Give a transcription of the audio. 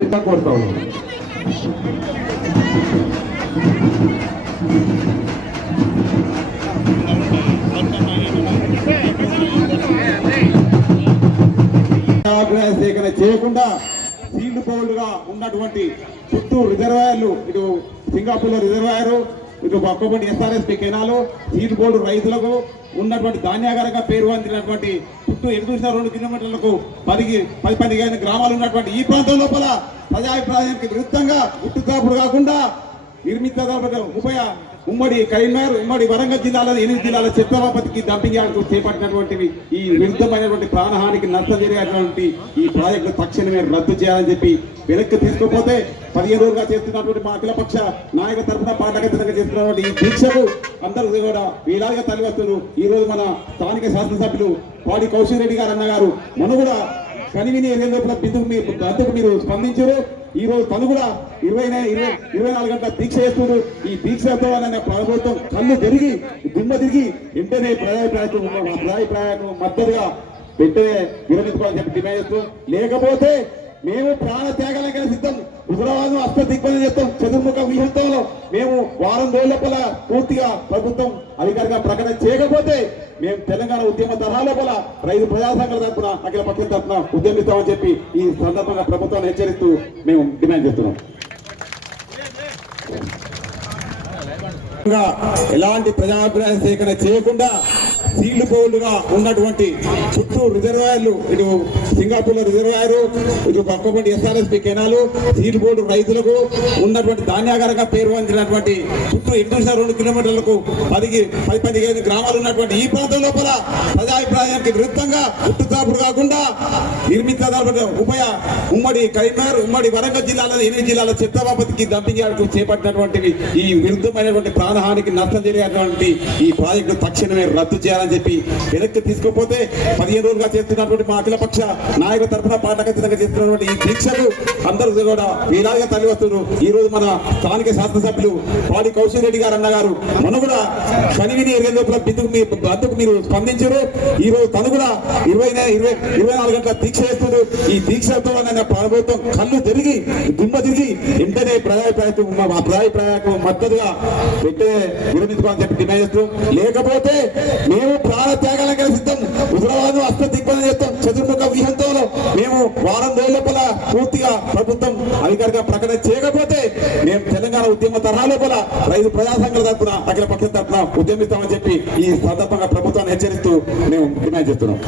కోరుతా ఉన్నాం. సేకరణ చేయకుండా సీల్డ్ పౌల్డ్గా ఉన్నటువంటి చిత్తూరు రిజర్వాయర్లు, ఇటు సింగాపూర్ రిజర్వాయర్, ఇటు పక్కపండి ఎస్ఆర్ఎస్పి కెనాలు, సీల్డ్ బోర్డు రైతులకు ఉన్నటువంటి ధాన్యాగారంగా పేరు పొందినటువంటి చుట్టూ 2 కిలోమీటర్లకు 10 గ్రామాలు ఉన్నటువంటి ఈ ప్రాంతం లోపల ప్రజాభిప్రాయానికి విరుద్ధంగా గుట్టుకాపుడు కాకుండా నిర్మిత ఉమ్మడి కరీంనగర్, ఉమ్మడి వరంగల్ జిల్లాలో 8 జిల్లాల చెత్త బాపతికి డంపింగ్ యార్డు చేపట్టినటువంటివి ఈ విరుద్ధమైనటువంటి ప్రాణహానికి నష్టం జరిగేటువంటి ఈ ప్రాజెక్టు తక్షణమే రద్దు చేయాలని చెప్పి వెనక్కి తీసుకోకపోతే 15 రోజులుగా చేస్తున్నటువంటి మా అఖిలపక్ష నాయక తరఫున పాఠకతంగా చేస్తున్నటువంటి ఈ దీక్షకు అందరూ కూడా వేలాదిగా తరలివస్తున్నారు. ఈ రోజు మన స్థానిక శాసనసభ్యులు పాడి కౌశిక్ రెడ్డి గారు అన్నగారు మన కూడా కనివిని లోపల బిందుకు మీరు స్పందించారు. ఈ రోజు తను కూడా 24 గంటల దీక్ష చేస్తున్నారు. ఈ దీక్షతో ప్రభుత్వం కళ్ళు తిరిగి దిమ్మ తిరిగి వెంటనే ప్రజాభిప్రాయాలకు మద్దతుగా వెంటనే విరమించుకోవాలని చెప్పి డిమాండ్ చేస్తూ, లేకపోతే మేము ప్రాణ త్యాగాలకి సిద్ధం. హుజరాబాద్ అస్త దిగ్బంధం చేస్తాం. చతుర్ముఖ వ్యూహంతో మేము వారం రోజుల లోపల పూర్తిగా ప్రభుత్వం అధికారిగా ప్రకటన చేయకపోతే మేము తెలంగాణ ఉద్యమ తరహా లోపల రైతు ప్రజా సంఘాల తరఫున అఖిల పక్షం తరఫున ఉద్యమిస్తామని చెప్పి ఈ సందర్భంగా ప్రభుత్వాన్ని హెచ్చరిస్తూ మేము డిమాండ్ చేస్తున్నాం. ఎలాంటి ప్రజాభిప్రాయ సేకరణ చేయకుండా సీల్డ్ బౌల్డ్గా ఉన్నటువంటి చిత్తూరు రిజర్వాయర్లు, ఇటు సింగాపూర్ రిజర్వాయర్, ఇటు పక్కపండి ఎస్ఆర్ఎస్పి కెనాలు, సీల్డ్ బోర్డు రైతులకు ఉన్నటువంటి ధాన్యాగారంగా పేరు పొందినటువంటి చుట్టూ 2 కిలోమీటర్లకు 10 గ్రామాలు ఉన్నటువంటి ఈ ప్రాంతం లోపల ప్రజాభిప్రాయానికి విరుద్ధంగా గుట్టుచాపుడు కాకుండా నిర్మిత ఉమ్మడి కరీంనగర్, ఉమ్మడి వరంగల్ జిల్లాలో 8 జిల్లాల చెత్త బాపతికి డంపింగ్ యార్డు చేపట్టినటువంటివి ఈ విరుద్ధమైనటువంటి ప్రాణహానికి నష్టం జరిగేటువంటి ఈ ప్రాజెక్టు తక్షణమే రద్దు చేయాలని చెప్పి వెనక్కి తీసుకోకపోతే 15 రోజులుగా చేస్తున్నటువంటి మా అఖిలపక్ష నాయక తరఫున పాఠకతంగా చేస్తున్నటువంటి ఈ దీక్షకు అందరూ కూడా వేలాదిగా తరలివస్తున్నారు. ఈ రోజు మన స్థానిక శాసనసభ్యులు పాడి కౌశిక్ రెడ్డి గారు అన్నగారు మన కూడా కనివిని లోపల బిందుకు మీరు స్పందించారు. ఈ రోజు తను కూడా 24 గంటల దీక్ష చేస్తున్నారు. ఈ దీక్షతో ప్రభుత్వం కళ్ళు తిరిగి దిమ్మ తిరిగి వెంటనే ప్రజాభిప్రాయాలకు మద్దతుగా వెంటనే విరమించుకోవాలని చెప్పి డిమాండ్ చేస్తున్నాం. లేకపోతే మేము ప్రాణ త్యాగాలకి సిద్ధం. హుజరాబాద్ అస్త దిగ్బంధం చేస్తాం. చతుర్ముఖ వ్యూహంతో మేము వారం రోజుల లోపల పూర్తిగా ప్రభుత్వం అధికారిగా ప్రకటన చేయకపోతే మేము తెలంగాణ ఉద్యమ తరహా లోపల రైతు ప్రజా సంఘాల తరఫున అఖిల పక్షం తరఫున ఉద్యమిస్తామని చెప్పి ఈ సందర్భంగా ప్రభుత్వాన్ని హెచ్చరిస్తూ మేము డిమాండ్ చేస్తున్నాం.